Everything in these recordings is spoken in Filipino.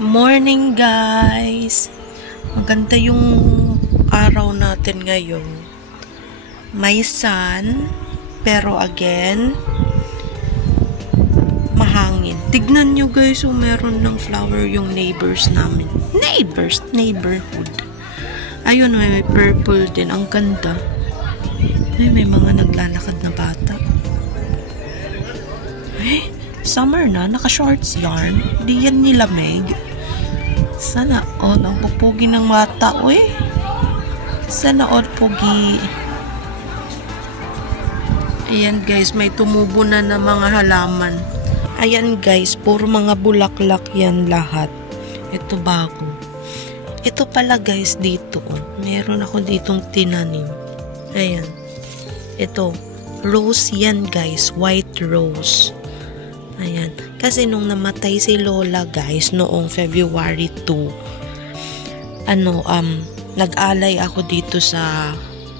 Morning guys! Maganda yung araw natin ngayon. May sun, pero again, mahangin. Tignan nyo guys, meron ng flower yung neighbors namin. Neighborhood. Ayun, may purple din. Ang ganda. May mga naglalakad na bata. Summer na, naka-shorts yarn. Di yan nilamig. Sana all, ang pupugi ng mata. Sana all pugi. Ayan guys, may tumubo na ng mga halaman. Ayan guys, puro mga bulaklak yan lahat. Ito bago. Ito pala guys dito. Meron ako ditong tinanim. Ayan. Ito, rose yan guys, white rose. Ayan. Kasi nung namatay si Lola guys, noong February 2, nag-alay ako dito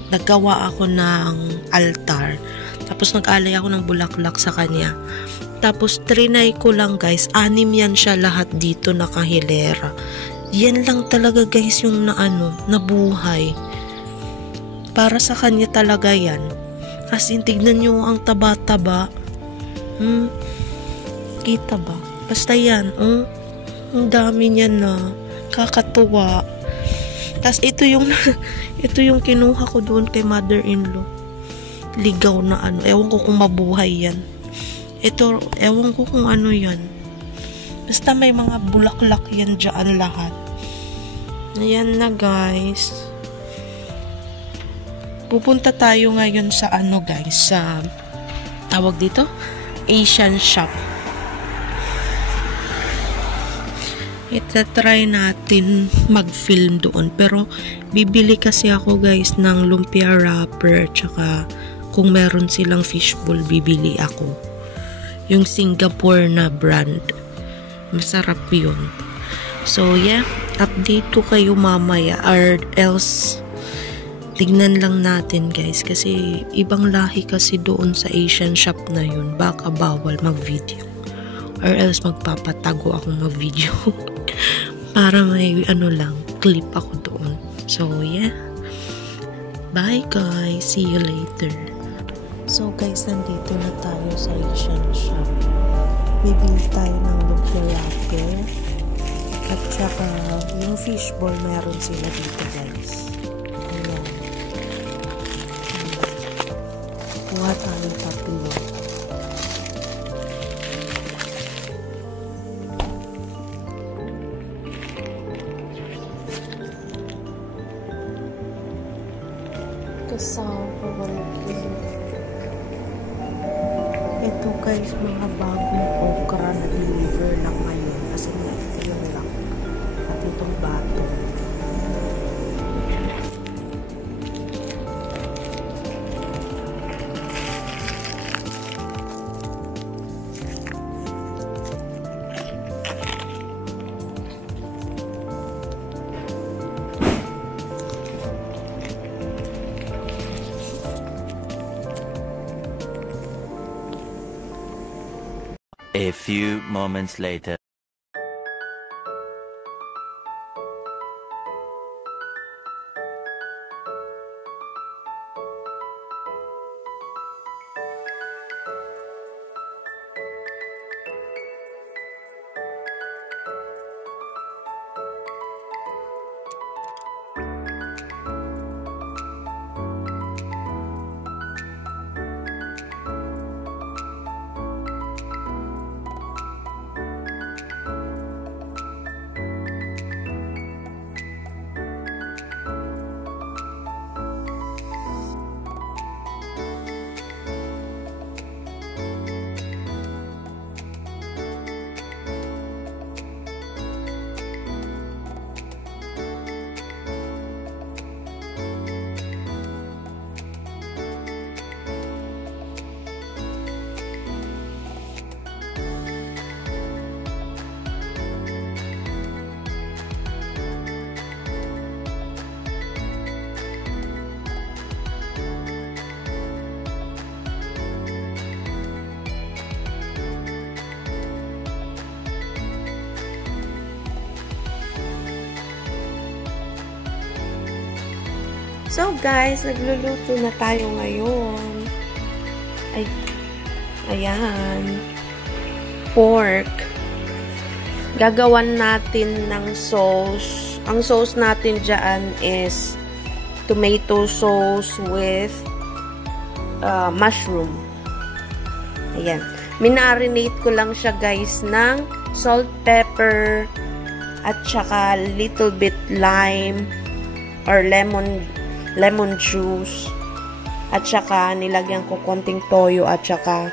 naggawa ako ng altar. Tapos nag-alay ako ng bulaklak sa kanya. Tapos trinay ko lang guys, 6 yan siya lahat dito nakahilera. Yan lang talaga guys yung nabuhay. Para sa kanya talaga yan. Kasi tignan nyo ang taba-taba. Kita ba? Basta yan. Ang dami niya na. Kakatuwa. Tapos ito yung kinuha ko doon kay mother-in-law. Ligaw na Ewan ko kung mabuhay yan. Ito, ewan ko kung ano yan. Basta may mga bulaklak yan dyan lahat. Ayan na guys. Pupunta tayo ngayon sa guys, sa tawag dito, Asian shop. Itatry natin mag-film doon. Pero bibili kasi ako guys ng lumpia wrapper, tsaka kung meron silang fishbowl bibili ako. Yung Singapore na brand. Masarap yun. So yeah, update ko kayo mamaya or else tignan lang natin guys, kasi ibang lahi kasi doon sa Asian shop na yun. Baka bawal mag-video or else magpapatago akong mag-video para may lang clip ako doon. So yeah, bye guys, see you later. So guys, nandito na tayo sa Asian shop. Bibili tayo ng lumpia wrapper at saka yung fishball meron sila dito guys. Ayan. Kuha tayo tatlo. Cassava. Ito guys, mga bagong okra na deliver lang ngayon. Kasi ito yung lang. At itong bato. A few moments later. So guys, nagluluto na tayo ngayon. Ay, ayan. Pork. Gagawan natin ng sauce. Ang sauce natin dyan is tomato sauce with mushroom. Ayan. Minarinate ko lang siya guys ng salt, pepper, at saka little bit lime or lemon juice. At saka nilagyan ko konting toyo at saka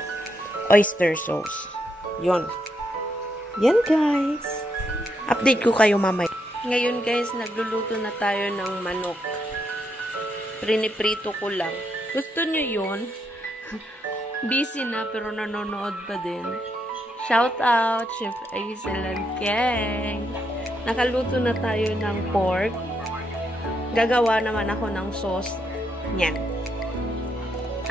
oyster sauce. Yun. Yan guys. Update ko kayo mamaya. Ngayon guys, nagluluto na tayo ng manok. Priniprito ko lang. Gusto nyo yun? Busy na pero nanonood pa din. Shout out, Chef Aisel and Keng. Nakaluto na tayo ng pork. Gagawa naman ako ng sauce niyan.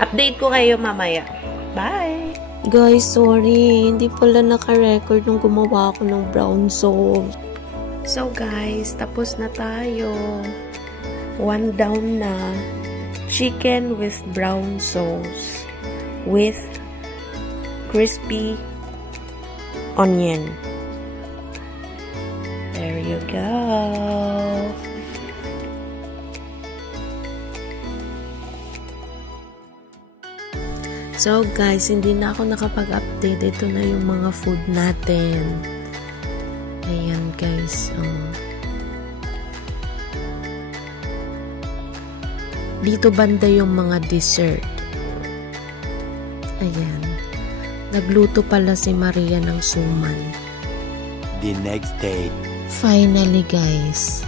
Update ko kayo mamaya. Bye! Guys, sorry. Hindi pala naka-record nung gumawa ako ng brown sauce. So guys, tapos na tayo. 1 down na. Chicken with brown sauce with crispy onion. There you go. So guys, hindi na ako nakapag-update. Ito na yung mga food natin. Ayan guys. Dito banda yung mga dessert. Ayan. Nagluto pala si Maria ng suman. The next day. Finally guys,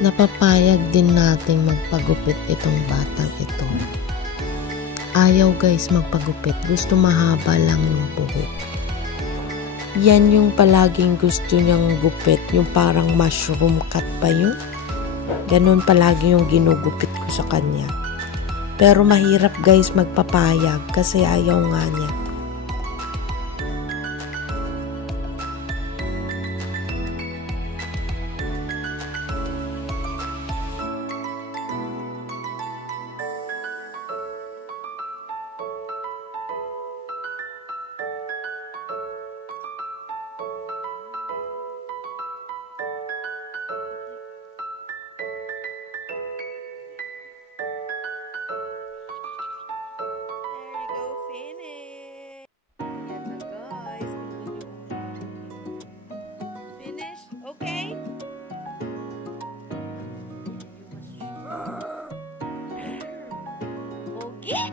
napapayag din natin magpagupit itong batang ito. Ayaw guys magpagupit. Gusto mahaba lang yung buhok. Yan yung palaging gusto niyang gupit. Yung parang mushroom cut pa yun. Ganun palagi yung ginugupit ko sa kanya. Pero mahirap guys magpapayag kasi ayaw nga niya. Okay? Okay?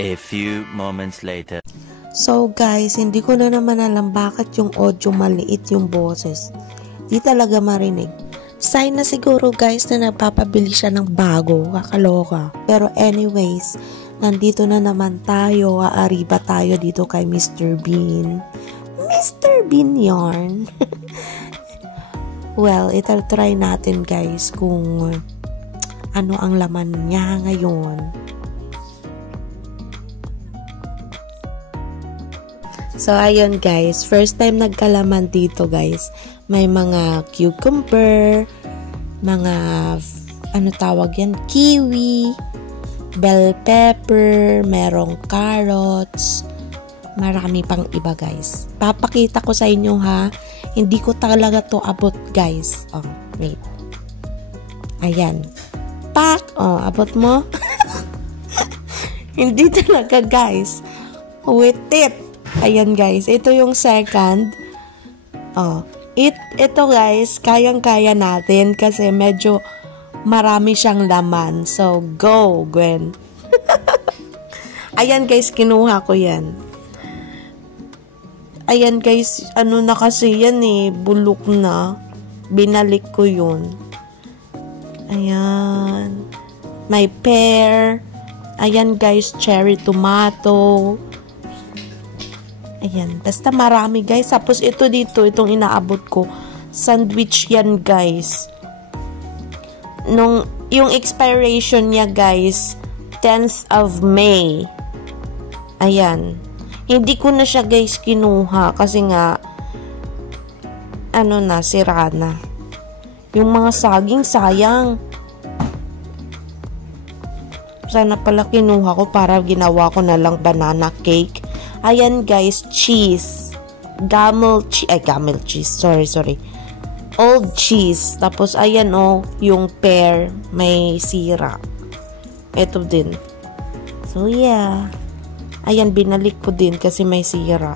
A few moments later. So guys, hindi ko na naman alam bakit yung audio maliit yung boses. Di talaga marinig. Sign na siguro guys na nagpapabili siya ng bago. Kakaloka. Pero anyways, nandito na naman tayo. Aariba tayo dito kay Mr. Bean. Mr. Bean yarn. Well, try natin guys kung ano ang laman niya ngayon. So, ayun guys. First time nagkalaman dito guys. May mga cucumber, mga, ano tawag yan? Kiwi, bell pepper, merong carrots, marami pang iba guys. Papakita ko sa inyo ha. Hindi ko talaga to abot guys. Oh, wait. Ayan. Pak! Oh, abot mo? Hindi talaga guys. With it. Ayan guys, ito yung second. Oh, ito guys, kayang-kaya natin kasi medyo marami siyang laman. So, go, Gwen. Ayan guys, kinuha ko yan. Ayan guys, ano na kasi yan eh, bulok na. Binalik ko yun. Ayan. May pear. Ayan guys, cherry tomato. Ayan, basta marami guys. Tapos ito dito, itong inaabot ko. Sandwich yan guys. Yung expiration niya guys, 10th of May. Ayan. Hindi ko na siya guys kinuha kasi nga sira na. Yung mga saging, sayang. Sana pala kinuha ko para ginawa ko na lang banana cake. Ayan guys, cheese. Gamel cheese. Sorry. Old cheese. Tapos ayan yung pear may sira. Ito din. So yeah. Ayan, binalik ko din kasi may sira.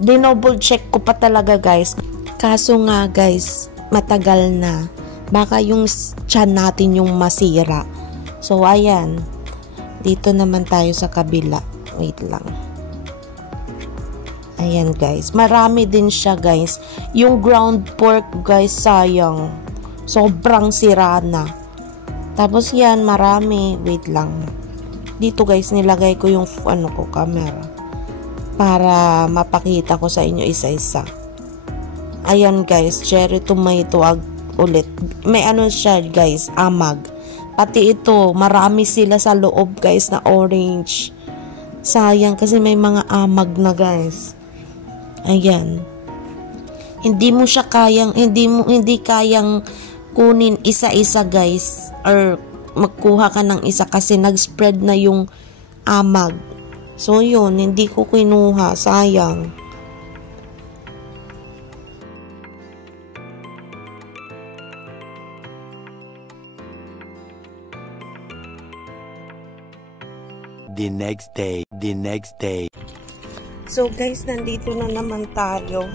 Dinoble check ko pa talaga guys. Kaso nga guys, matagal na. Baka yung tiyan natin yung masira. So, ayan. Dito naman tayo sa kabila. Wait lang. Ayan, guys. Marami din siya, guys. Yung ground pork, guys, sayang. Sobrang sira na. Tapos, yan, marami. Wait lang. Dito, guys, nilagay ko yung, camera. Para mapakita ko sa inyo isa-isa. Ayan, guys. Cherry tomato ulit. May siya, guys. Amag. Pati ito, marami sila sa loob guys na orange. Sayang kasi may mga amag na guys. Ayan. Hindi kayang kunin isa-isa guys or magkuha ka ng isa kasi nag-spread na yung amag. So yun, hindi ko kinuha, sayang. The next day. So guys, nandito na naman tayo.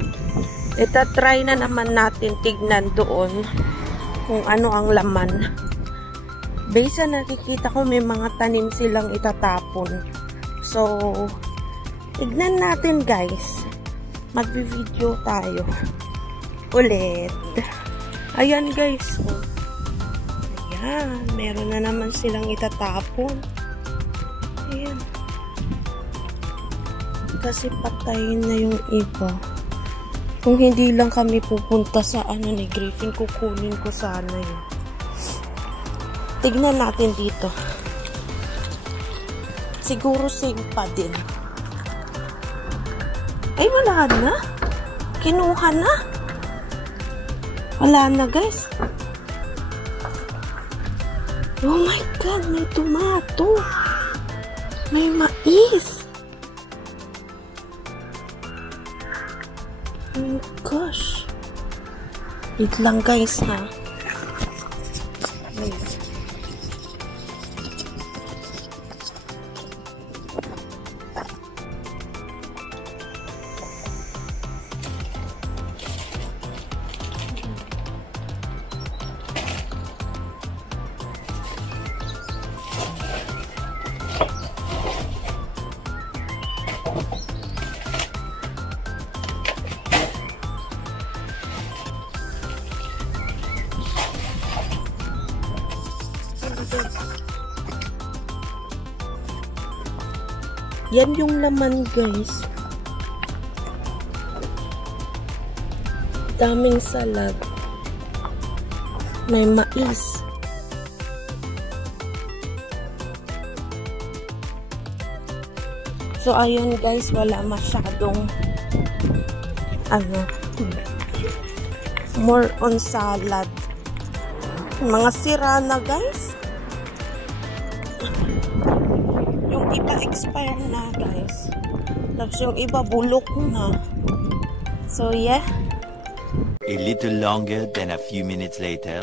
Try na naman natin tignan doon kung ano ang laman. Based sa nakikita ko, may mga tanim silang itatapon. So, tignan natin guys. Magvi-video tayo. Ulit. Ayan guys. Ayan, meron na naman silang itatapon. Ayan. Kasi patayin na yung iba. Kung hindi lang kami pupunta sa ni Griffin, kukunin ko sana yun. Tignan natin dito. Siguro same pa din. Ay, wala na. Kinuha na. Wala na, guys. Oh my God, may tomato. May mais. Oh my gosh. Wait lang guys ha. Wait. Yan yung laman guys. Daming salad. May mais. So ayun guys, wala masyadong more on salad. Mga sira na guys. Yung iba expire na guys. Tapos yung iba bulok na. So yeah. A little longer than a few minutes later.